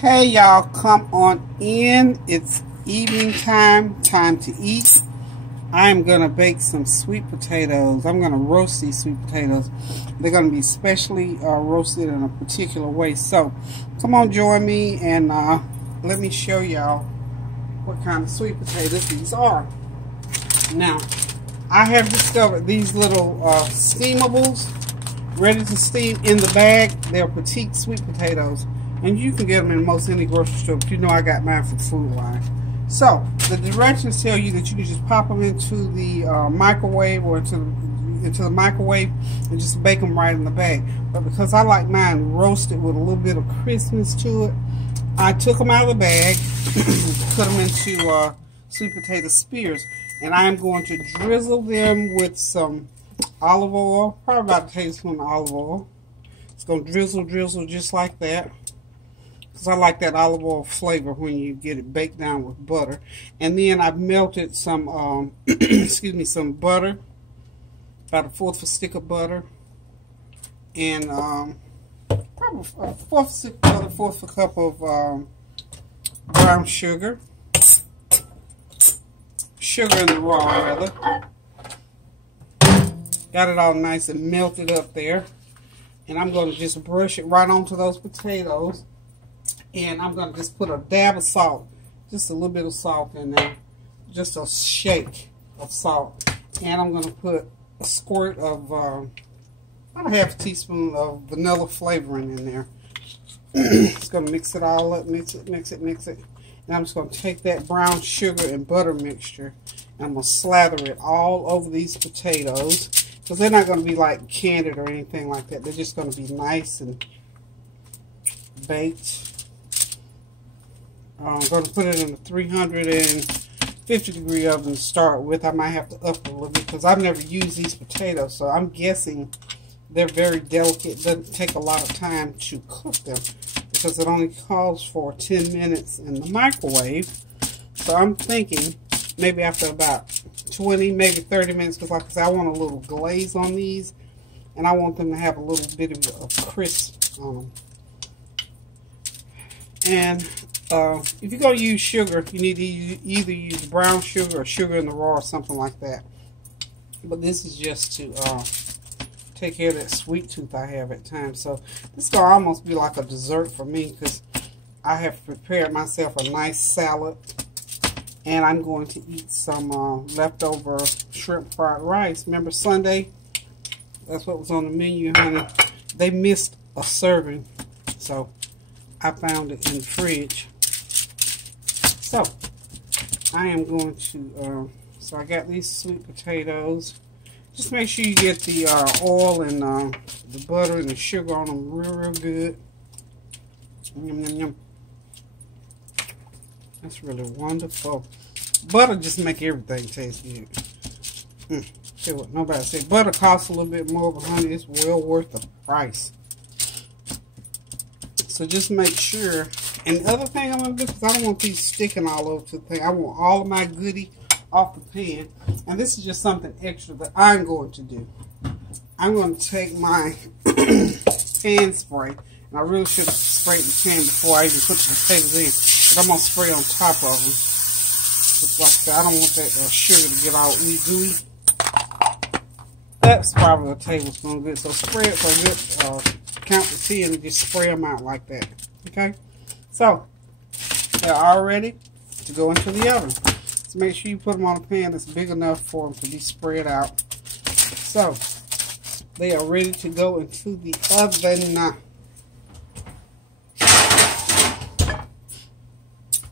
Hey y'all, come on in. It's evening time to eat. I'm gonna bake some sweet potatoes. I'm gonna roast these sweet potatoes. They're gonna be specially roasted in a particular way. So come on, join me and let me show y'all what kind of sweet potatoes these are. Now, I have discovered these little steamables ready to steam in the bag. They're petite sweet potatoes. And you can get them in most any grocery store, but you know I got mine from Food Line. So, the directions tell you that you can just pop them into the microwave or into the microwave and just bake them right in the bag. But because I like mine roasted with a little bit of crispness to it, I took them out of the bag, put them into sweet potato spears, and I'm going to drizzle them with some olive oil, probably about a tablespoon of olive oil. It's going to drizzle just like that. Because I like that olive oil flavor when you get it baked down with butter. And then I've melted some, excuse me, some butter, about a fourth of a stick of butter, and probably a fourth of a cup of brown sugar. Sugar in the raw, rather. Got it all nice and melted up there. And I'm going to just brush it right onto those potatoes. And I'm going to just put a dab of salt, just a little bit of salt in there, just a shake of salt. And I'm going to put a squirt of, about a half a teaspoon of vanilla flavoring in there. Just going to mix it all up, mix it. And I'm just going to take that brown sugar and butter mixture, and I'm going to slather it all over these potatoes. Because they're not going to be like candied or anything like that. They're just going to be nice and baked. I'm going to put it in a 350 degree oven to start with. I might have to up it a little bit because I've never used these potatoes, so I'm guessing they're very delicate. It doesn't take a lot of time to cook them because it only calls for 10 minutes in the microwave. So I'm thinking maybe after about 20, maybe 30 minutes, because like I said, I want a little glaze on these and I want them to have a little bit of crisp on them. And if you're going to use sugar, you need to either use brown sugar or sugar in the raw or something like that. But this is just to take care of that sweet tooth I have at times. So this is going to almost be like a dessert for me because I have prepared myself a nice salad. And I'm going to eat some leftover shrimp fried rice. Remember Sunday? That's what was on the menu, honey. They missed a serving. So I found it in the fridge. So, I am going to, so I got these sweet potatoes. Just make sure you get the oil and the butter and the sugar on them real good. Yum, yum, yum. That's really wonderful. Butter just make everything taste good. See what nobody said. Butter costs a little bit more, but honey, it's well worth the price. So just make sure. And the other thing I'm going to do, because I don't want these sticking all over to the thing. I want all of my goodie off the pan. And this is just something extra that I'm going to do. I'm going to take my pan spray. And I really should have sprayed the pan before I even put the potatoes in. But I'm going to spray on top of them. Just like I said, I don't want that sugar to get all ooey gooey. That's probably a tablespoon good. So spray it for a good count to 10 and just spray them out like that. Okay? So, they're all ready to go into the oven. So make sure you put them on a pan that's big enough for them to be spread out. So, they are ready to go into the oven.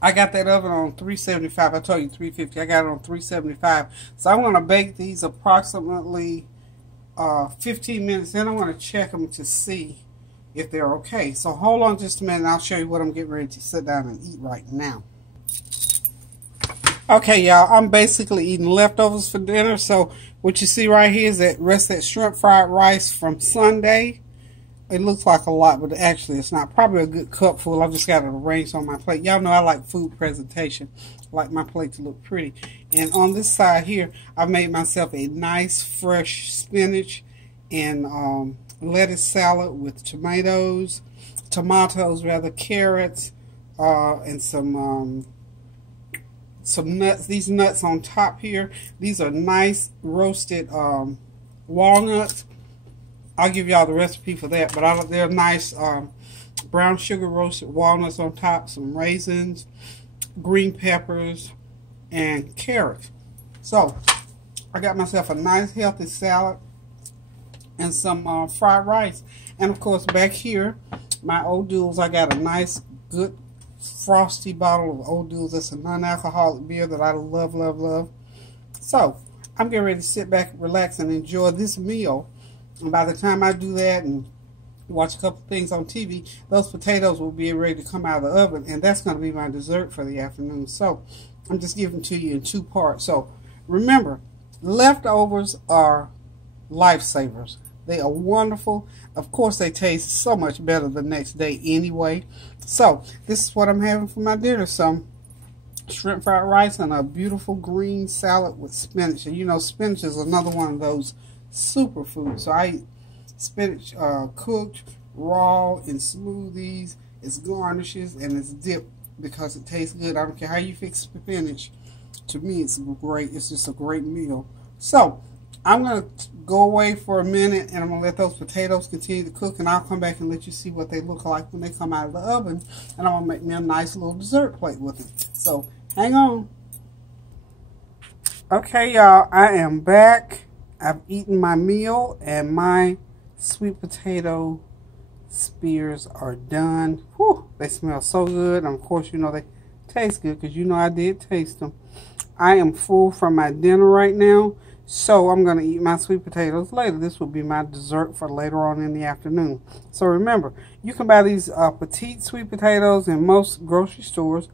I got that oven on 375. I told you 350. I got it on 375. So I'm going to bake these approximately 15 minutes. Then I'm going to check them to see if they're okay. So hold on just a minute and I'll show you what I'm getting ready to sit down and eat right now. Okay, y'all, I'm basically eating leftovers for dinner. So what you see right here is that rest of that shrimp fried rice from Sunday. It looks like a lot, but actually it's not. Probably a good cup full. I've just got it arranged on my plate. Y'all know I like food presentation. I like my plate to look pretty. And on this side here, I've made myself a nice fresh spinach and lettuce salad with tomatoes, carrots, and some nuts. These nuts on top here, these are nice roasted walnuts. I'll give y'all the recipe for that, but they're nice brown sugar roasted walnuts on top, some raisins, green peppers, and carrots. So I got myself a nice healthy salad and some fried rice. And of course back here, my O'Doul's, I got a nice good frosty bottle of O'Doul's. That's a non-alcoholic beer that I love, love, love. So I'm getting ready to sit back, relax, and enjoy this meal. And by the time I do that and watch a couple things on TV, those potatoes will be ready to come out of the oven, and that's going to be my dessert for the afternoon. So I'm just giving to you in 2 parts. So remember, leftovers are lifesavers. They are wonderful. Of course, they taste so much better the next day anyway. So this is what I'm having for my dinner: some shrimp fried rice and a beautiful green salad with spinach. And you know, spinach is another one of those superfoods. So I eat spinach cooked, raw, in smoothies. It's garnishes and it's dipped because it tastes good. I don't care how you fix spinach. To me, it's great. It's just a great meal. So I'm going to go away for a minute, and I'm going to let those potatoes continue to cook, and I'll come back and let you see what they look like when they come out of the oven, and I'm going to make me a nice little dessert plate with them. So hang on. Okay, y'all, I am back. I've eaten my meal, and my sweet potato spears are done. Whew, they smell so good, and of course, you know, they taste good because you know I did taste them. I am full from my dinner right now, so I'm going to eat my sweet potatoes later. This will be my dessert for later on in the afternoon. So remember, you can buy these petite sweet potatoes in most grocery stores.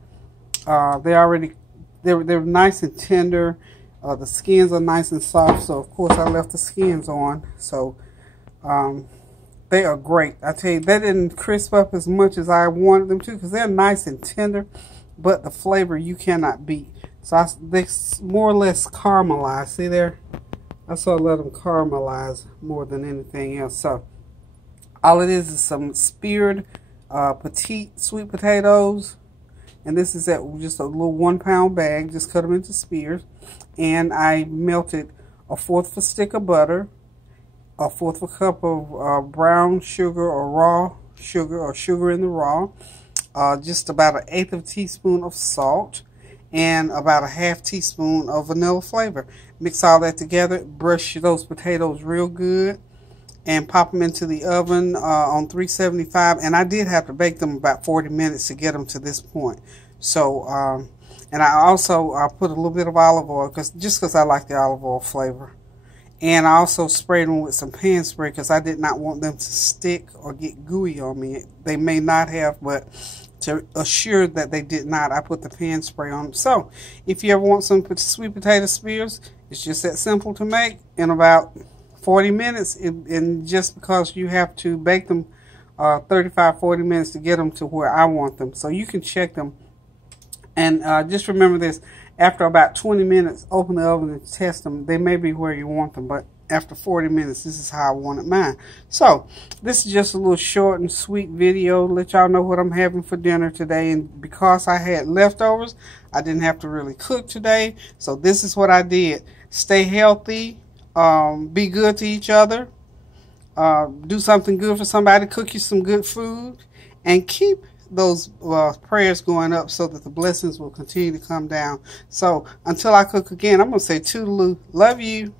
They're nice and tender. The skins are nice and soft, so of course I left the skins on. So they are great. I tell you, they didn't crisp up as much as I wanted them to because they're nice and tender, but the flavor you cannot beat. So they more or less caramelize. See there? I sort of let them caramelize more than anything else. So all it is some speared petite sweet potatoes. And this is at just a little 1-pound bag. Just cut them into spears. And I melted 1/4 of a stick of butter, 1/4 of a cup of brown sugar or raw sugar or sugar in the raw, just about 1/8 of a teaspoon of salt, and about 1/2 teaspoon of vanilla flavor. Mix all that together, brush those potatoes real good, and pop them into the oven on 375. And I did have to bake them about 40 minutes to get them to this point. So, and I also put a little bit of olive oil, just because I like the olive oil flavor. And I also sprayed them with some pan spray because I did not want them to stick or get gooey on me. They may not have, but to assure that they did not, I put the pan spray on them. So if you ever want some sweet potato spears, it's just that simple to make in about 40 minutes. And just because you have to bake them 35-40 minutes to get them to where I want them. So you can check them. And just remember this, after about 20 minutes, open the oven and test them. They may be where you want them, but after 40 minutes, this is how I wanted mine. So this is just a little short and sweet video to let y'all know what I'm having for dinner today. And because I had leftovers, I didn't have to really cook today. So this is what I did. Stay healthy. Be good to each other. Do something good for somebody. Cook you some good food. And keep those prayers going up so that the blessings will continue to come down. So until I cook again, I'm going to say toodaloo. Love you.